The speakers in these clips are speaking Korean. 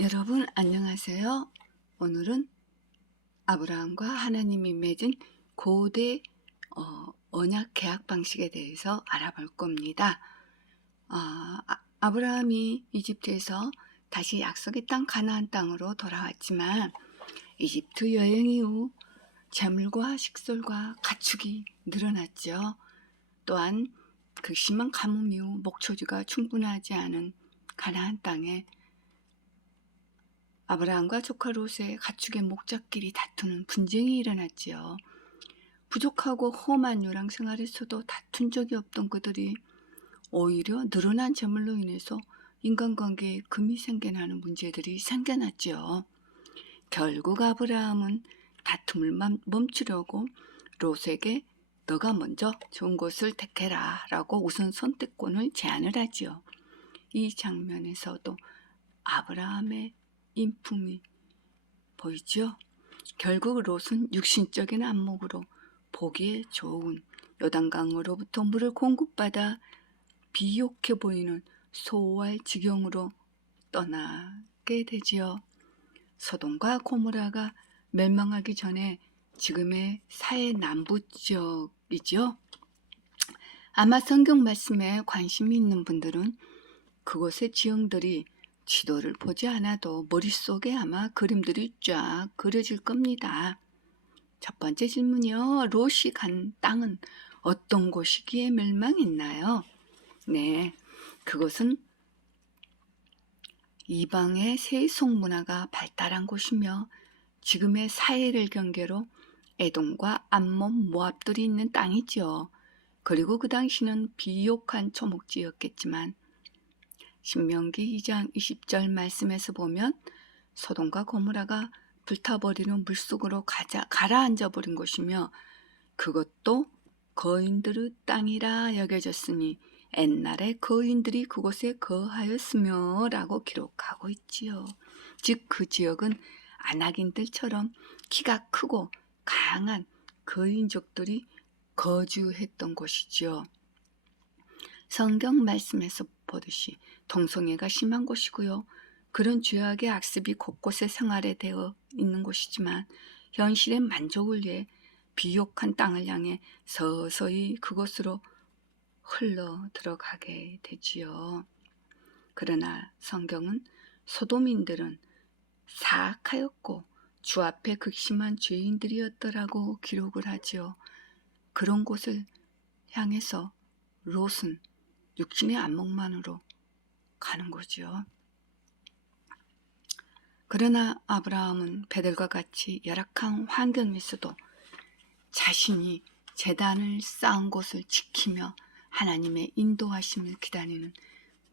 여러분 안녕하세요. 오늘은 아브라함과 하나님이 맺은 고대 언약 계약 방식에 대해서 알아볼 겁니다. 아브라함이 이집트에서 다시 약속의 땅 가나안 땅으로 돌아왔지만 이집트 여행 이후 재물과 식솔과 가축이 늘어났죠. 또한 극심한 가뭄 이후 목초지가 충분하지 않은 가나안 땅에 아브라함과 조카 롯의 가축의 목자끼리 다투는 분쟁이 일어났지요. 부족하고 험한 요랑 생활에서도 다툰 적이 없던 그들이 오히려 늘어난 재물로 인해서 인간관계에 금이 생겨나는 문제들이 생겨났지요. 결국 아브라함은 다툼을 멈추려고 롯에게 너가 먼저 좋은 곳을 택해라 라고 우선 선택권을 제안을 하지요. 이 장면에서도 아브라함의 인품이 보이죠? 결국 롯은 육신적인 안목으로 보기에 좋은 요단강으로부터 물을 공급받아 비옥해 보이는 소할 지경으로 떠나게 되지요. 소돔과 고모라가 멸망하기 전에 지금의 사해 남부 지역이죠. 아마 성경 말씀에 관심이 있는 분들은 그곳의 지형들이 지도를 보지 않아도 머릿속에 아마 그림들이 쫙 그려질 겁니다. 첫 번째 질문이요. 롯이 간 땅은 어떤 곳이기에 멸망했나요? 네, 그곳은 이방의 세속 문화가 발달한 곳이며 지금의 사해를 경계로 에돔과 암몬, 모압들이 있는 땅이죠. 그리고 그 당시는 비옥한 초목지였겠지만 신명기 2장 20절 말씀에서 보면 소돔과 고모라가 불타버리는 물속으로 가라앉아 버린 곳이며 그것도 거인들의 땅이라 여겨졌으니 옛날에 거인들이 그곳에 거하였으며 라고 기록하고 있지요. 즉 그 지역은 아낙인들처럼 키가 크고 강한 거인족들이 거주했던 곳이지요. 성경 말씀에서 보듯이 동성애가 심한 곳이고요. 그런 죄악의 악습이 곳곳에 생활되어 있는 곳이지만 현실의 만족을 위해 비옥한 땅을 향해 서서히 그곳으로 흘러 들어가게 되지요. 그러나 성경은 소돔인들은 사악하였고 주 앞에 극심한 죄인들이었더라고 기록을 하지요. 그런 곳을 향해서 롯은 육신의 안목만으로 가는 거죠. 그러나 아브라함은 베델과 같이 열악한 환경에서도 자신이 제단을 쌓은 곳을 지키며 하나님의 인도하심을 기다리는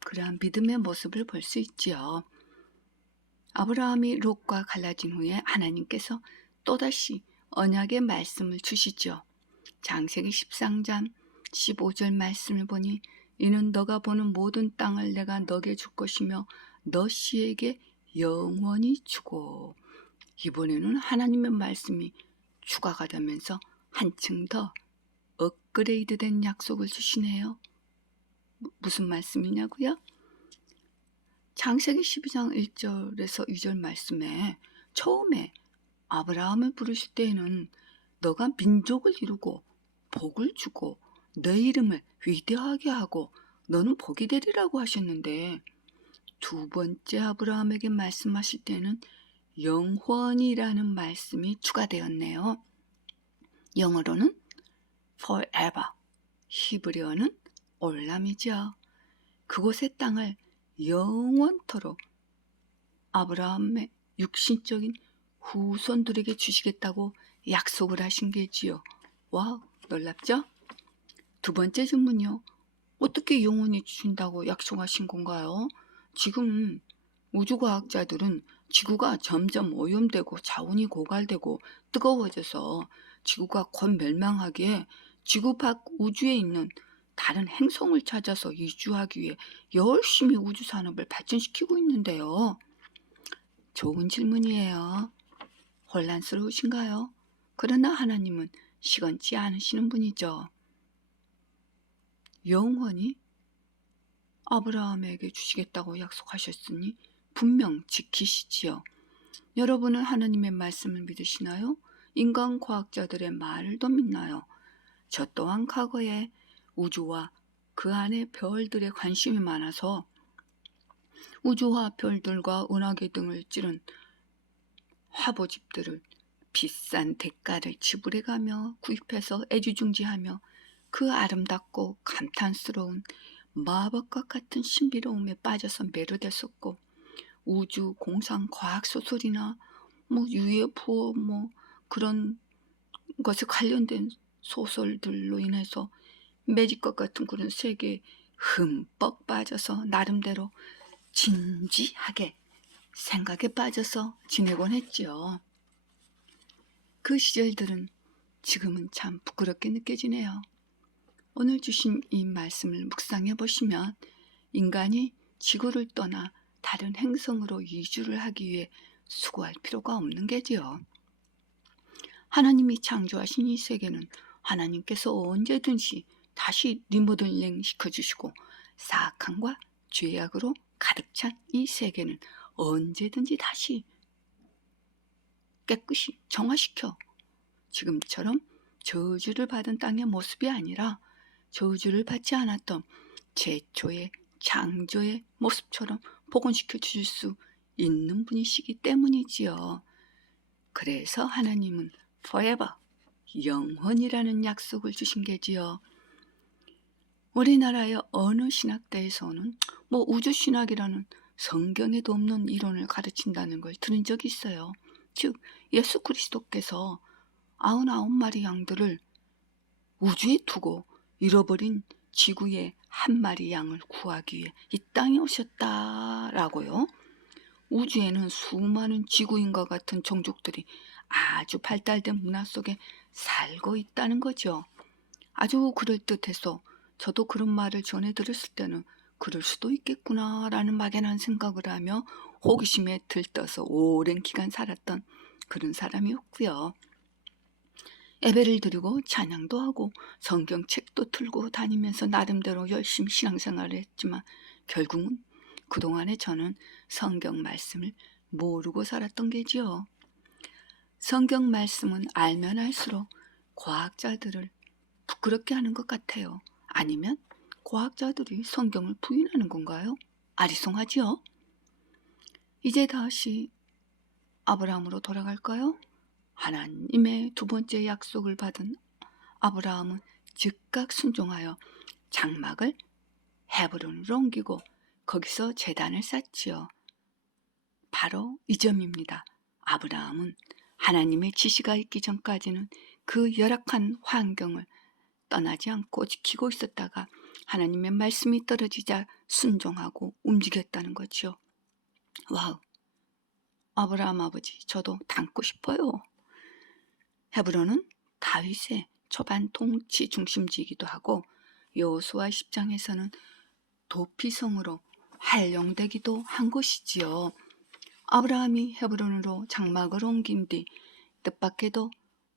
그러한 믿음의 모습을 볼 수 있지요. 아브라함이 롯과 갈라진 후에 하나님께서 또다시 언약의 말씀을 주시죠. 창세기 13장 15절 말씀을 보니 이는 너가 보는 모든 땅을 내가 너게 줄 것이며 너 씨에게 영원히 주고, 이번에는 하나님의 말씀이 추가가 되면서 한층 더 업그레이드된 약속을 주시네요. 무슨 말씀이냐고요? 창세기 12장 1절에서 2절 말씀에 처음에 아브라함을 부르실 때에는 너가 민족을 이루고 복을 주고 내 이름을 위대하게 하고 너는 복이 되리라고 하셨는데, 두 번째 아브라함에게 말씀하실 때는 영원이라는 말씀이 추가되었네요. 영어로는 forever, 히브리어는 올람이죠. 그곳의 땅을 영원토록 아브라함의 육신적인 후손들에게 주시겠다고 약속을 하신 게지요. 와우, 놀랍죠? 두 번째 질문이요. 어떻게 영원히 주신다고 약속하신 건가요? 지금 우주과학자들은 지구가 점점 오염되고 자원이 고갈되고 뜨거워져서 지구가 곧 멸망하기에 지구 밖 우주에 있는 다른 행성을 찾아서 이주하기 위해 열심히 우주 산업을 발전시키고 있는데요. 좋은 질문이에요. 혼란스러우신가요? 그러나 하나님은 시건치 않으시는 분이죠. 영원히 아브라함에게 주시겠다고 약속하셨으니 분명 지키시지요. 여러분은 하나님의 말씀을 믿으시나요? 인간 과학자들의 말도 믿나요? 저 또한 과거에 우주와 그 안에 별들에 관심이 많아서 우주와 별들과 은하계 등을 찌른 화보집들을 비싼 대가를 지불해가며 구입해서 애지중지하며 그 아름답고 감탄스러운 마법과 같은 신비로움에 빠져서 매료됐었고, 우주 공상 과학 소설이나 UFO 그런 것에 관련된 소설들로 인해서 매직것 같은 그런 세계에 흠뻑 빠져서 나름대로 진지하게 생각에 빠져서 지내곤 했지요. 그 시절들은 지금은 참 부끄럽게 느껴지네요. 오늘 주신 이 말씀을 묵상해 보시면 인간이 지구를 떠나 다른 행성으로 이주를 하기 위해 수고할 필요가 없는 게지요. 하나님이 창조하신 이 세계는 하나님께서 언제든지 다시 리모델링 시켜주시고, 사악함과 죄악으로 가득 찬 이 세계는 언제든지 다시 깨끗이 정화시켜 지금처럼 저주를 받은 땅의 모습이 아니라 저주를 받지 않았던 최초의 창조의 모습처럼 복원시켜 주실 수 있는 분이시기 때문이지요. 그래서 하나님은 forever, 영원이라는 약속을 주신 게지요. 우리나라의 어느 신학대에서는 우주신학이라는 성경에도 없는 이론을 가르친다는 걸 들은 적이 있어요. 즉, 예수 그리스도께서 99마리 양들을 우주에 두고 잃어버린 지구의 한 마리 양을 구하기 위해 이 땅에 오셨다라고요. 우주에는 수많은 지구인과 같은 종족들이 아주 발달된 문화 속에 살고 있다는 거죠. 아주 그럴듯해서 저도 그런 말을 전해 들었을 때는 그럴 수도 있겠구나라는 막연한 생각을 하며 호기심에 들떠서 오랜 기간 살았던 그런 사람이었고요. 예배를 드리고 찬양도 하고 성경책도 틀고 다니면서 나름대로 열심히 신앙생활을 했지만 결국은 그동안에 저는 성경 말씀을 모르고 살았던 게지요. 성경 말씀은 알면 알수록 과학자들을 부끄럽게 하는 것 같아요. 아니면 과학자들이 성경을 부인하는 건가요? 아리송하지요? 이제 다시 아브라함으로 돌아갈까요? 하나님의 두 번째 약속을 받은 아브라함은 즉각 순종하여 장막을 헤브론으로 옮기고 거기서 제단을 쌓지요. 바로 이 점입니다. 아브라함은 하나님의 지시가 있기 전까지는 그 열악한 환경을 떠나지 않고 지키고 있었다가 하나님의 말씀이 떨어지자 순종하고 움직였다는 거죠. 와우, 아브라함 아버지 저도 닮고 싶어요. 헤브론은 다윗의 초반 통치 중심지이기도 하고 여호수아 10장에서는 도피성으로 활용되기도 한 곳이지요. 아브라함이 헤브론으로 장막을 옮긴 뒤 뜻밖에도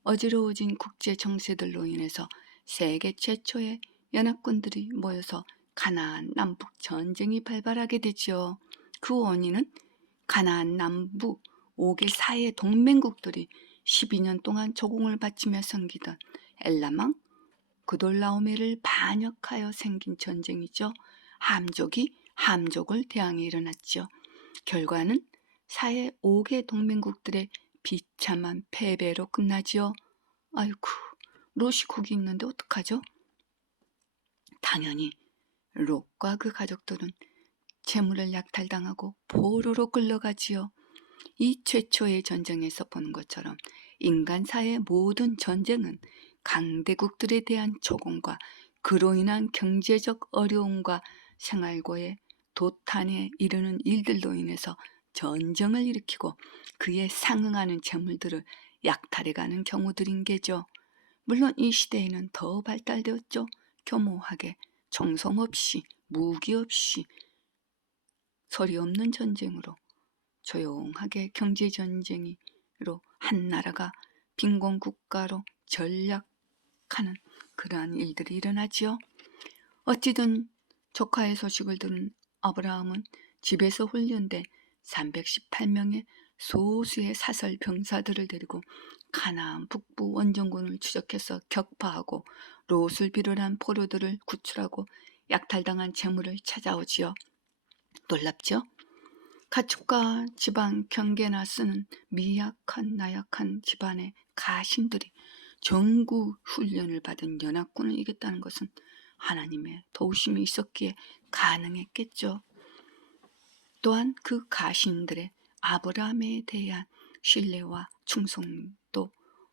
어지러워진 국제 정세들로 인해서 세계 최초의 연합군들이 모여서 가나안 남북 전쟁이 발발하게 되지요. 그 원인은 가나안 남부 5개 사해 동맹국들이 12년 동안 조공을 바치며 섬기던 엘라망 그돌라오메를 반역하여 생긴 전쟁이죠. 함족이 함족을 대항해 일어났죠. 결과는 사해 5개 동맹국들의 비참한 패배로 끝나지요. 아이고, 롯이 있는데 어떡하죠? 당연히 롯과 그 가족들은 재물을 약탈당하고 포로로 끌려가지요. 이 최초의 전쟁에서 보는 것처럼 인간사의 모든 전쟁은 강대국들에 대한 조공과 그로 인한 경제적 어려움과 생활고의 도탄에 이르는 일들로 인해서 전쟁을 일으키고 그에 상응하는 재물들을 약탈해가는 경우들인 게죠. 물론 이 시대에는 더 발달되었죠. 교모하게 정성 없이 무기 없이 소리 없는 전쟁으로 조용하게 경제전쟁으로 한 나라가 빈곤 국가로 전락하는 그러한 일들이 일어나지요. 어찌든 조카의 소식을 들은 아브라함은 집에서 훈련돼 318명의 소수의 사설 병사들을 데리고 가나안 북부 원정군을 추적해서 격파하고 롯을 비롯한 포로들을 구출하고 약탈당한 재물을 찾아오지요. 놀랍죠? 가축과 지방 경계나 쓰는 미약한 나약한 집안의 가신들이 정구 훈련을 받은 연합군을 이겼다는 것은 하나님의 도우심이 있었기에 가능했겠죠. 또한 그 가신들의 아브라함에 대한 신뢰와 충성도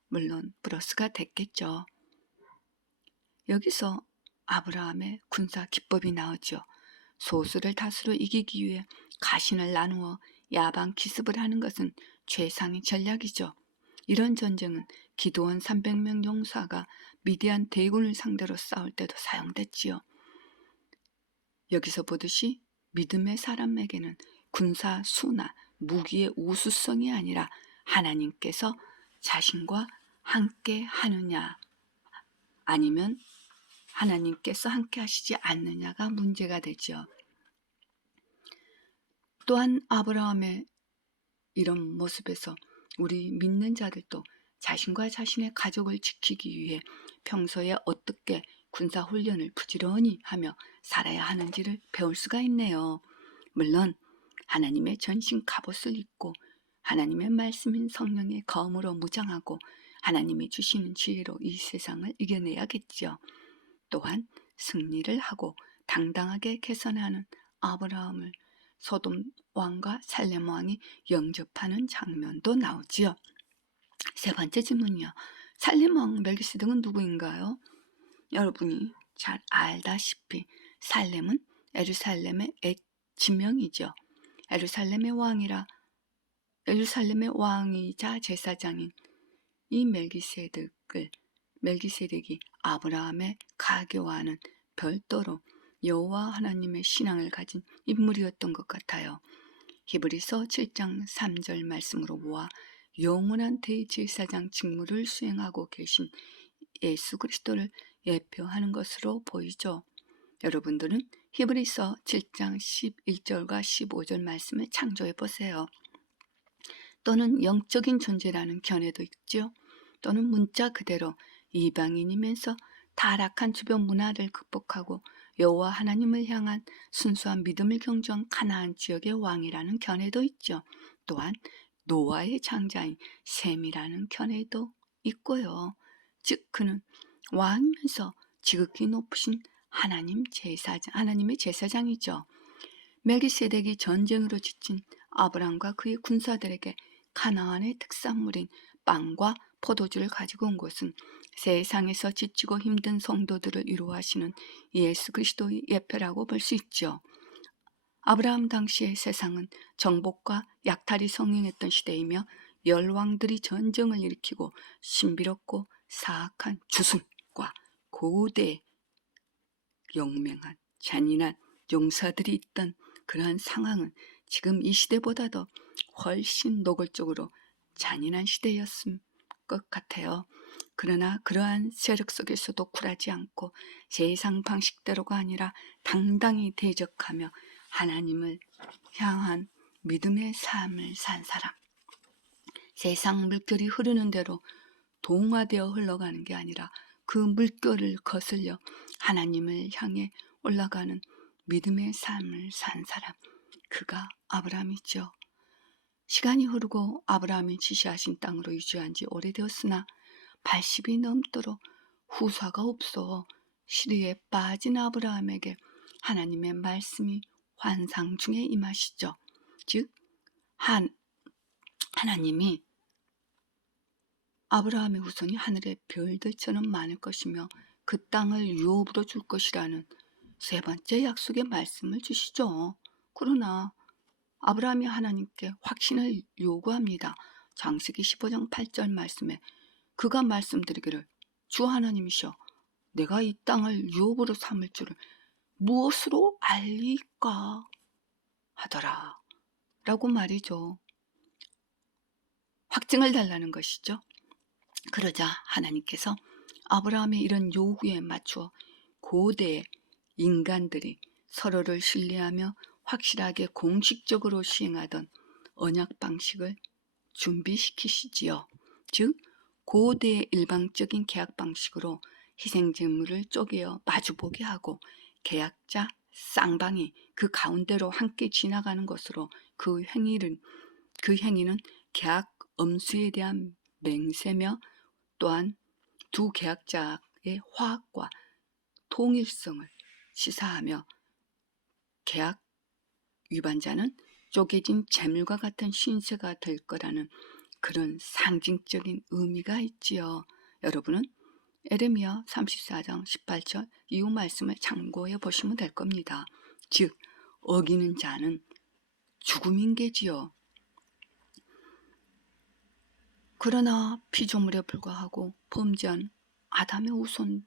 물론 플러스가 됐겠죠. 여기서 아브라함의 군사 기법이 나오죠. 소수를 다수로 이기기 위해 가신을 나누어 야방 기습을 하는 것은 최상의 전략이죠. 이런 전쟁은 기드온 300명 용사가 미디안 대군을 상대로 싸울 때도 사용됐지요. 여기서 보듯이 믿음의 사람에게는 군사 수나 무기의 우수성이 아니라 하나님께서 자신과 함께 하느냐 아니면 하나님께서 함께 하시지 않느냐가 문제가 되죠. 또한 아브라함의 이런 모습에서 우리 믿는 자들도 자신과 자신의 가족을 지키기 위해 평소에 어떻게 군사훈련을 부지런히 하며 살아야 하는지를 배울 수가 있네요. 물론 하나님의 전신 갑옷을 입고 하나님의 말씀인 성령의 검으로 무장하고 하나님이 주시는 지혜로 이 세상을 이겨내야겠죠. 또한 승리를 하고 당당하게 개선하는 아브라함을 소돔 왕과 살렘 왕이 영접하는 장면도 나오지요. 세 번째 질문이요. 살렘 왕 멜기세덱은 누구인가요? 여러분이 잘 알다시피 살렘은 예루살렘의 옛 지명이죠. 예루살렘의 왕이자 제사장인 이 멜기세덱이 아브라함의 가교와는 별도로 여호와 하나님의 신앙을 가진 인물이었던 것 같아요. 히브리서 7장 3절 말씀으로 보아 영원한 대제사장 직무를 수행하고 계신 예수 그리스도를 예표하는 것으로 보이죠. 여러분들은 히브리서 7장 11절과 15절 말씀을 창조해 보세요. 또는 영적인 존재라는 견해도 있죠. 또는 문자 그대로 이방인이면서 타락한 주변 문화를 극복하고 여호와 하나님을 향한 순수한 믿음을 경주한 가나안 지역의 왕이라는 견해도 있죠. 또한 노아의 장자인 셈이라는 견해도 있고요. 즉 그는 왕이면서 지극히 높으신 하나님의 제사장이죠. 멜기세덱이 전쟁으로 지친 아브람과 그의 군사들에게 가나안의 특산물인 빵과 포도주를 가지고 온 것은 세상에서 지치고 힘든 성도들을 위로하시는 예수 그리스도의 예표라고 볼 수 있죠. 아브라함 당시의 세상은 정복과 약탈이 성행했던 시대이며 열왕들이 전쟁을 일으키고 신비롭고 사악한 주술과 고대 영맹한 잔인한 용사들이 있던 그러한 상황은 지금 이 시대보다도 훨씬 노골적으로 잔인한 시대였을 것 같아요. 그러나 그러한 세력 속에서도 굴하지 않고 세상 방식대로가 아니라 당당히 대적하며 하나님을 향한 믿음의 삶을 산 사람. 세상 물결이 흐르는 대로 동화되어 흘러가는 게 아니라 그 물결을 거슬려 하나님을 향해 올라가는 믿음의 삶을 산 사람. 그가 아브라함이죠. 시간이 흐르고 아브라함이 지시하신 땅으로 이주한 지 오래되었으나 80이 넘도록 후사가 없어 시리에 빠진 아브라함에게 하나님의 말씀이 환상 중에 임하시죠. 즉 하나님이 아브라함의 후손이 하늘의 별들처럼 많을 것이며 그 땅을 유업으로 줄 것이라는 세 번째 약속의 말씀을 주시죠. 그러나 아브라함이 하나님께 확신을 요구합니다. 창세기 15장 8절 말씀에 그가 말씀드리기를 주 하나님이시여 내가 이 땅을 유업으로 삼을 줄을 무엇으로 알리까 하더라 라고 말이죠. 확증을 달라는 것이죠. 그러자 하나님께서 아브라함의 이런 요구에 맞추어 고대의 인간들이 서로를 신뢰하며 확실하게 공식적으로 시행하던 언약 방식을 준비시키시지요. 즉 고대의 일방적인 계약 방식으로 희생제물을 쪼개어 마주보게 하고 계약자 쌍방이 그 가운데로 함께 지나가는 것으로 그 행위는 계약 엄수에 대한 맹세며 또한 두 계약자의 화합과 통일성을 시사하며 계약 위반자는 쪼개진 재물과 같은 신세가 될 거라는 그런 상징적인 의미가 있지요. 여러분은 에레미야 34장 18절 이후 말씀을 참고해 보시면 될 겁니다. 즉 어기는 자는 죽음인 게지요. 그러나 피조물에 불과하고 범죄한 아담의 후손들은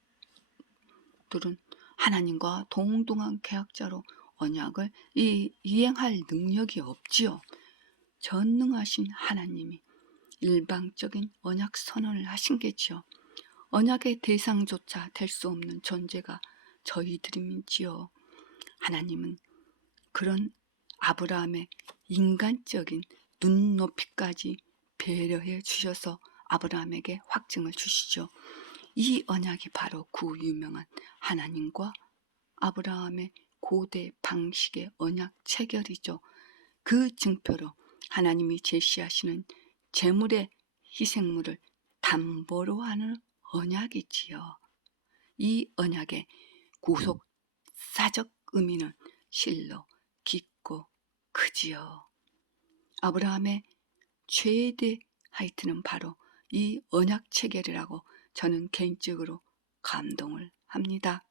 하나님과 동등한 계약자로 언약을 이행할 능력이 없지요. 전능하신 하나님이 일방적인 언약 선언을 하신 게지요. 언약의 대상조차 될 수 없는 존재가 저희들이지요. 하나님은 그런 아브라함의 인간적인 눈높이까지 배려해 주셔서 아브라함에게 확증을 주시죠. 이 언약이 바로 그 유명한 하나님과 아브라함의 고대 방식의 언약 체결이죠. 그 증표로 하나님이 제시하시는 제물의 희생물을 담보로 하는 언약이지요. 이 언약의 구속사적 의미는 실로 깊고 크지요. 아브라함의 최대 하이트는 바로 이 언약 체결이라고 저는 개인적으로 감동을 합니다.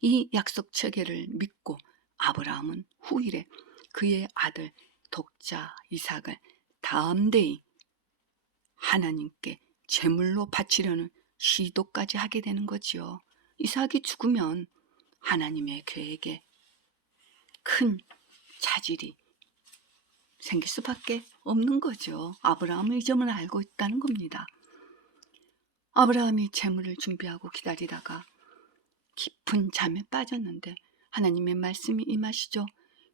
이 약속 체결을 믿고 아브라함은 후일에 그의 아들 독자 이삭을 담대히 하나님께 제물로 바치려는 시도까지 하게 되는 거지요. 이삭이 죽으면 하나님의 계획에 큰 차질이 생길 수밖에 없는 거죠. 아브라함은 이 점을 알고 있다는 겁니다. 아브라함이 제물을 준비하고 기다리다가 깊은 잠에 빠졌는데 하나님의 말씀이 임하시죠.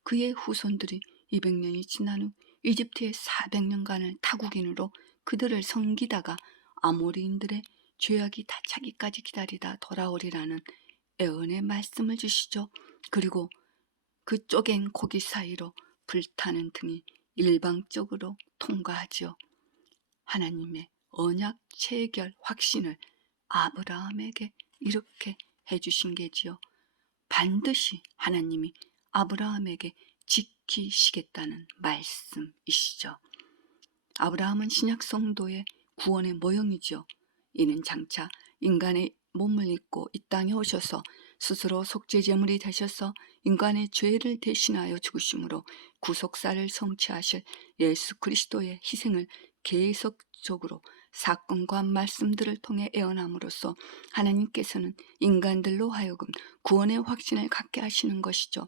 그의 후손들이 200년이 지난 후 이집트의 400년간을 타국인으로 그들을 섬기다가 아모리인들의 죄악이 다 차기까지 기다리다 돌아오리라는 애언의 말씀을 주시죠. 그리고 그 쪼갠 고기 사이로 불타는 등이 일방적으로 통과하지요. 하나님의 언약 체결 확신을 아브라함에게 이렇게 해주신 게지요. 반드시 하나님이 아브라함에게 지키시겠다는 말씀이시죠. 아브라함은 신약 성도의 구원의 모형이죠. 이는 장차 인간의 몸을 입고 이 땅에 오셔서 스스로 속죄제물이 되셔서 인간의 죄를 대신하여 죽으심으로 구속사를 성취하실 예수 그리스도의 희생을 계속적으로 사건과 말씀들을 통해 애원함으로써 하나님께서는 인간들로 하여금 구원의 확신을 갖게 하시는 것이죠.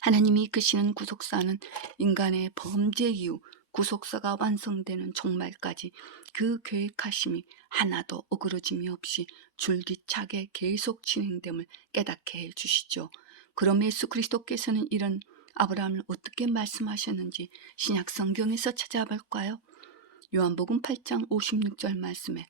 하나님이 이끄시는 구속사는 인간의 범죄 이후 구속사가 완성되는 종말까지 그 계획하심이 하나도 어그러짐이 없이 줄기차게 계속 진행됨을 깨닫게 해주시죠. 그럼 예수 그리스도께서는 이런 아브라함을 어떻게 말씀하셨는지 신약 성경에서 찾아볼까요? 요한복음 8장 56절 말씀에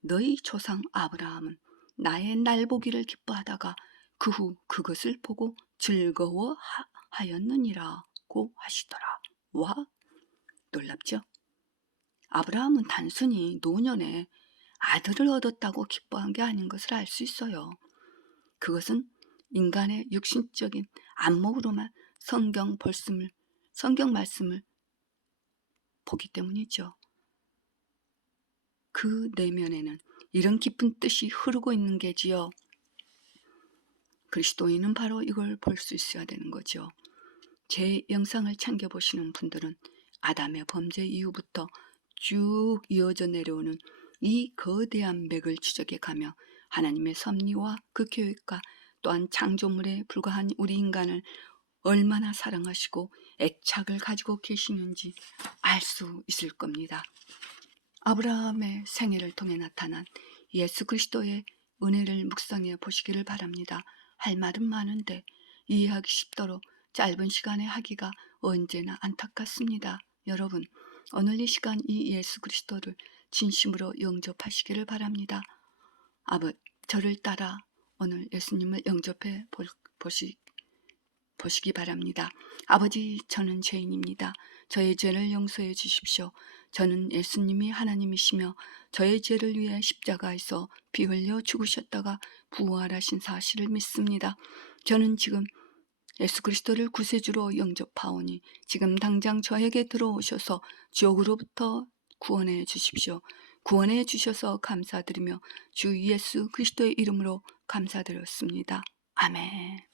너희 조상 아브라함은 나의 날보기를 기뻐하다가 그 후 그것을 보고 즐거워하였느니라고 하시더라. 와, 놀랍죠? 아브라함은 단순히 노년에 아들을 얻었다고 기뻐한 게 아닌 것을 알 수 있어요. 그것은 인간의 육신적인 안목으로만 성경 말씀을 보기 때문이죠. 그 내면에는 이런 깊은 뜻이 흐르고 있는 게지요. 그리스도인은 바로 이걸 볼 수 있어야 되는 거죠. 제 영상을 챙겨보시는 분들은 아담의 범죄 이후부터 쭉 이어져 내려오는 이 거대한 맥을 추적해 가며 하나님의 섭리와 그 계획과 또한 창조물에 불과한 우리 인간을 얼마나 사랑하시고 애착을 가지고 계시는지 알 수 있을 겁니다. 아브라함의 생애를 통해 나타난 예수 그리스도의 은혜를 묵상해 보시기를 바랍니다. 할 말은 많은데 이해하기 쉽도록 짧은 시간에 하기가 언제나 안타깝습니다. 여러분, 오늘 이 시간 이 예수 그리스도를 진심으로 영접하시기를 바랍니다. 저를 따라 오늘 예수님을 영접해 보시기 바랍니다. 아버지, 저는 죄인입니다. 저의 죄를 용서해 주십시오. 저는 예수님이 하나님이시며 저의 죄를 위해 십자가에서 피 흘려 죽으셨다가 부활하신 사실을 믿습니다. 저는 지금 예수 그리스도를 구세주로 영접하오니 지금 당장 저에게 들어오셔서 지옥으로부터 구원해 주십시오. 구원해 주셔서 감사드리며 주 예수 그리스도의 이름으로 감사드렸습니다. 아멘.